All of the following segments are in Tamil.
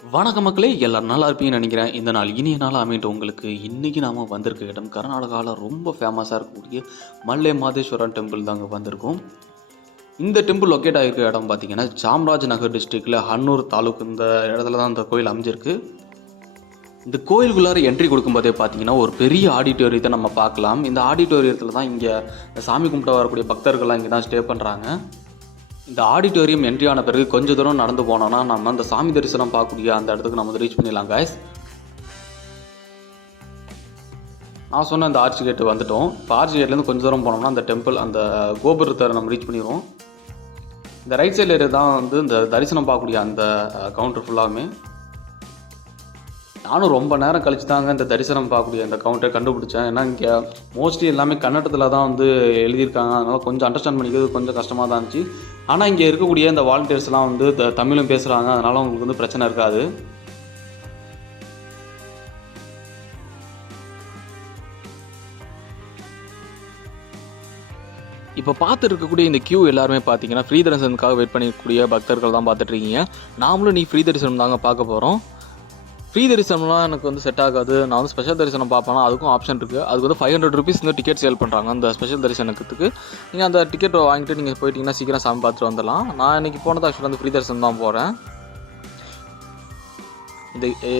வணக்க மக்களே, எல்லாரும் நல்லா இருப்பீங்கன்னு நினைக்கிறேன். இந்த நாள் இனிய நாளாக அமையட்டும் உங்களுக்கு. இன்றைக்கி நாம் வந்திருக்க இடம் கர்நாடகாவில் ரொம்ப ஃபேமஸாக இருக்கக்கூடிய மல்லே மாதேஸ்வரன் டெம்பிள் தாங்க வந்திருக்கோம். இந்த டெம்பிள் லொக்கேட் ஆகிருக்க இடம் பார்த்தீங்கன்னா சாம்ராஜ் நகர் டிஸ்ட்ரிக்டில் ஹன்னூர் தாலுக் இந்த இடத்துல தான் இந்த கோயில் அமைஞ்சிருக்கு. இந்த கோயிலுக்குள்ளார என்ட்ரி கொடுக்கும்போதே பார்த்தீங்கன்னா ஒரு பெரிய ஆடிட்டோரியத்தை நம்ம பார்க்கலாம். இந்த ஆடிட்டோரியத்தில் தான் இங்கே சாமி கும்பிட்டு வரக்கூடிய பக்தர்கள்லாம் இங்கே தான் ஸ்டே பண்ணுறாங்க. இந்த ஆடிட்டோரியம் என்ட்ரி ஆன பிறகு கொஞ்சம் தூரம் நடந்து போனோம்னா நம்ம அந்த சாமி தரிசனம் பார்க்கக்கூடிய அந்த இடத்துக்கு நம்ம ரீச் பண்ணிடலாம் காய்ஸ். நான் சொன்ன இந்த ஆர்ச் கேட்டு வந்துட்டோம். இப்போ ஆர்ச் கேட்லேருந்து கொஞ்சம் தூரம் போனோம்னா அந்த டெம்பிள் அந்த கோபுரத்தை நம்ம ரீச் பண்ணிடுவோம். இந்த ரைட் சைடில் தான் இந்த தரிசனம் பார்க்கக்கூடிய அந்த கவுண்டர் ஃபுல்லாமே. நானும் ரொம்ப நேரம் கழிச்சு தாங்க இந்த தரிசனம் பார்க்கக்கூடிய அந்த கவுண்டரை கண்டுபிடிச்சேன். ஏன்னா இங்கே மோஸ்ட்லி எல்லாமே கன்னடத்தில் தான் எழுதியிருக்காங்க. அதனால் கொஞ்சம் அண்டர்ஸ்டாண்ட் பண்ணிக்கிறது கொஞ்சம் கஷ்டமாக தான் இருந்துச்சு. ஆனால் இங்கே இருக்கக்கூடிய இந்த வாலண்டியர்ஸ்லாம் தமிழும் பேசுகிறாங்க. அதனால் உங்களுக்கு பிரச்சனை இருக்காது. இப்போ பார்த்து இருக்கக்கூடிய இந்த கியூ எல்லாருமே பார்த்தீங்கன்னா ஃப்ரீ தரிசனத்துக்காக வெயிட் பண்ணிக்கூடிய பக்தர்கள் தான் பார்த்துட்ருக்கீங்க. நாமளும் நீ ஃப்ரீ தரிசனம் தாங்க பார்க்க போகிறோம். ஃப்ரீ தரிசனம்லாம் எனக்கு செட் ஆகாது, நான் ஸ்பெஷல் தரிசனம் பார்ப்பேன்னா அதுக்கும் ஆப்ஷன் இருக்குது. அதுக்கு 500 ருபீஸ் டிக்கெட் சேல் பண்ணுறாங்க அந்த ஸ்பெஷல் தரிசனத்துக்கு. நீங்கள் அந்த டிக்கெட் வாங்கிட்டு நீங்கள் போயிட்டீங்கன்னா சீக்கிரம் சாமி பார்த்துட்டு வந்துடலாம். நான் இன்றைக்கி போனது ஆக்சுவலாக ஃப்ரீ தரிசனம் தான் போகிறேன்.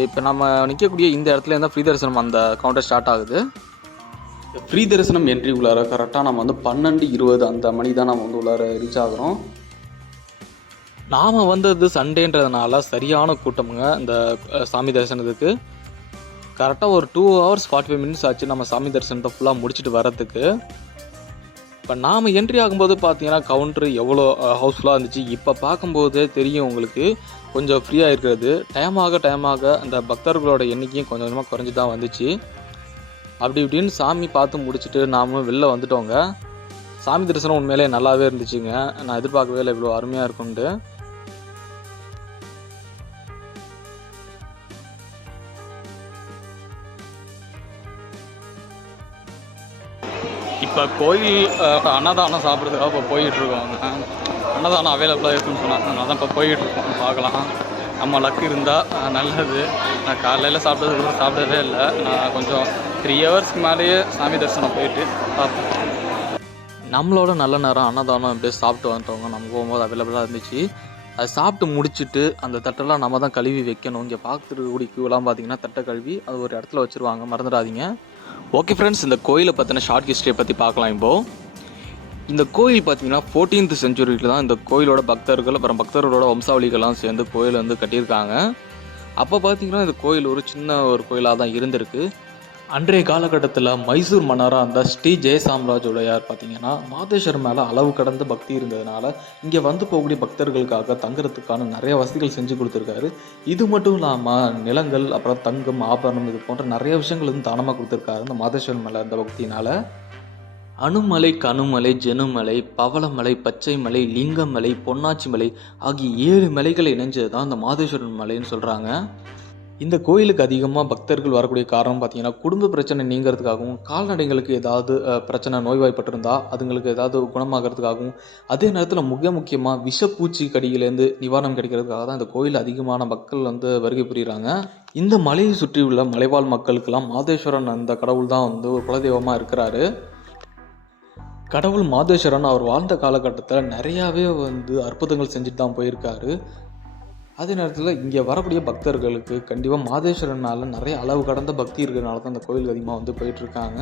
இப்போ நம்ம நிற்கக்கூடிய இந்த இடத்துல இருந்தால் ஃப்ரீ தரிசனம் அந்த கவுண்டர் ஸ்டார்ட் ஆகுது. ஃப்ரீ தரிசனம் என்ட்ரி உள்ளார கரெக்டாக நம்ம 12:20 அந்த மணி தான் நம்ம உள்ளார ரீச் ஆகிறோம். நாம் வந்தது சண்டேன்றதுனால சரியான கூட்டமுங்க இந்த சாமி தரிசனத்துக்கு. கரெக்டாக ஒரு 2 hours 45 minutes ஆச்சு நம்ம சாமி தரிசனத்தை ஃபுல்லாக முடிச்சுட்டு வரத்துக்கு. இப்போ நாம் என்ட்ரி ஆகும்போது பார்த்தீங்கன்னா கவுண்ட்ரு எவ்வளோ ஹவுஸ்ஃபுல்லாக இருந்துச்சு. இப்போ பார்க்கும்போதே தெரியும் உங்களுக்கு கொஞ்சம் ஃப்ரீயாக இருக்கிறது. டைம் ஆக அந்த பக்தர்களோட எண்ணிக்கையும் கொஞ்சம் கொஞ்சமாக குறைஞ்சி தான் வந்துச்சு. அப்படி இப்படின்னு சாமி பார்த்து முடிச்சுட்டு நாம் வெளில வந்துட்டோங்க. சாமி தரிசனம் உண்மையிலே நல்லாவே இருந்துச்சுங்க. நான் எதிர்பார்க்கவே இல்லை இவ்வளோ அருமையாக இருக்குன்ட்டு. இப்போ கோயில் அன்னதானம் சாப்பிட்றதுக்காக இப்போ போயிட்டுருக்கோங்க. அன்னதானம் அவைலபிளாக இருக்குன்னு சொன்னாங்க. அதனால தான் இப்போ போயிட்டுருக்கோம். பார்க்கலாம், நம்ம லக்கு இருந்தால் நல்லது. நான் காலையில் சாப்பிட்டதே இல்லை. நான் கொஞ்சம் 3 ஹவர்ஸ்க்கு மேலேயே சாமி தரிசனம் போயிட்டு பார்ப்பேன். நம்மளோட நல்ல நேரம் அன்னதானம் அப்படியே சாப்பிட்டு வந்துட்டவங்க நம்ம போகும்போது அவைலபிளாக இருந்துச்சு. அதை சாப்பிட்டு முடிச்சுட்டு அந்த தட்டெல்லாம் நம்ம தான் கழுவி வைக்கணும். இங்கே பார்த்துருக்கக்கூடிய கியூலாம் பார்த்தீங்கன்னா தட்டை கழுவி அது ஒரு இடத்துல வச்சுருவாங்க, மறந்துடாதீங்க. ஓகே ஃப்ரெண்ட்ஸ், இந்த கோயிலை பற்றின ஷார்ட் ஹிஸ்ட்ரியை பற்றி பார்க்கலாம். இப்போது இந்த கோயில் பார்த்தீங்கன்னா 14th centuryயில் தான் இந்த கோயிலோட பக்தர்கள் அப்புறம் பக்தர்களோட வம்சாவளிகள்லாம் சேர்ந்து கோயில் கட்டியிருக்காங்க. அப்போ பார்த்தீங்கன்னா இந்த கோயில் ஒரு சின்ன ஒரு கோயிலாக தான் இருந்திருக்கு. அன்றைய காலகட்டத்தில் மைசூர் மன்னராக அந்த ஸ்ரீ ஜெயசாம்ராஜுடையார் பார்த்தீங்கன்னா மாதேஸ்வரர் மேலே அளவு கடந்த பக்தி இருந்ததுனால இங்கே போகக்கூடிய பக்தர்களுக்காக தங்குறதுக்கான நிறைய வசதிகள் செஞ்சு கொடுத்துருக்காரு. இது மட்டும் இல்லாமல் நிலங்கள், அப்புறம் தங்கம், ஆபரணம், இது போன்ற நிறைய விஷயங்கள் தானமாக கொடுத்துருக்காரு இந்த மாதேஸ்வரர் மேலே இருந்த பக்தினால். அணுமலை, கணுமலை, ஜெனுமலை, பவளமலை, பச்சை மலை, லிங்கமலை, பொன்னாச்சி மலை ஆகிய 7 மலைகளை இணைஞ்சது தான் இந்த மாதேஸ்வரன் மலைன்னு சொல்கிறாங்க. இந்த கோயிலுக்கு அதிகமாக பக்தர்கள் வரக்கூடிய காரணம் பார்த்தீங்கன்னா குடும்ப பிரச்சனை நீங்கிறதுக்காகவும், கால்நடைகளுக்கு ஏதாவது பிரச்சனை நோய்வாய்ப்பட்டிருந்தா அதுங்களுக்கு ஏதாவது குணமாகிறதுக்காகவும், அதே நேரத்தில் முக்கியமாக விஷப்பூச்சி கடியிலேருந்து நிவாரணம் கிடைக்கிறதுக்காக தான் இந்த கோயில் அதிகமான மக்கள் வருகை புரிகிறாங்க. இந்த மலையை சுற்றியுள்ள மலைவாழ் மக்களுக்கெல்லாம் மாதேஸ்வரன் அந்த கடவுள் தான் ஒரு குலதெய்வமாக இருக்கிறாரு. கடவுள் மாதேஸ்வரன் அவர் வாழ்ந்த காலகட்டத்தில் நிறையாவே அற்புதங்கள் செஞ்சுட்டு தான் போயிருக்காரு. அதே நேரத்தில் இங்கே வரக்கூடிய பக்தர்களுக்கு கண்டிப்பாக மாதேஸ்வரனால் நிறைய அளவு கடந்த பக்தி இருக்கிறதுனால தான் அந்த கோயிலுக்கு அதிகமாக போயிட்டுருக்காங்க.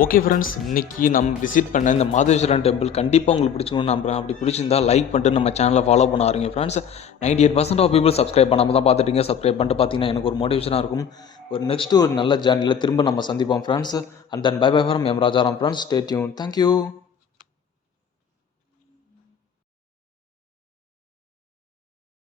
ஓகே ஃப்ரெண்ட்ஸ், இன்றைக்கி நம்ம விசிட் பண்ண இந்த மாதேஸ்வரன் டெம்பிள் கண்டிப்பாக உங்களுக்கு பிடிச்சிக்கணும்னு நம்புறேன். அப்படி பிடிச்சிருந்தா லைக் பண்ணிட்டு நம்ம சேனலை ஃபாலோ பண்ண ஆரம்பிங்க ஃப்ரெண்ட்ஸ். 98% ஆஃப் பீப்புள் சப்ஸ்கிரைப் பண்ணாமல் தான் பார்த்துட்டீங்க. சப்ஸ்கிரைப் பண்ணிட்டு பார்த்தீங்கன்னா எனக்கு ஒரு மோட்டிவேஷனாக இருக்கும். ஒரு நல்ல ஜேர்னியில் திரும்ப நம்ம சந்திப்போம் friends. And then bye bye from M Rajaram friends. Stay tuned. Thank you.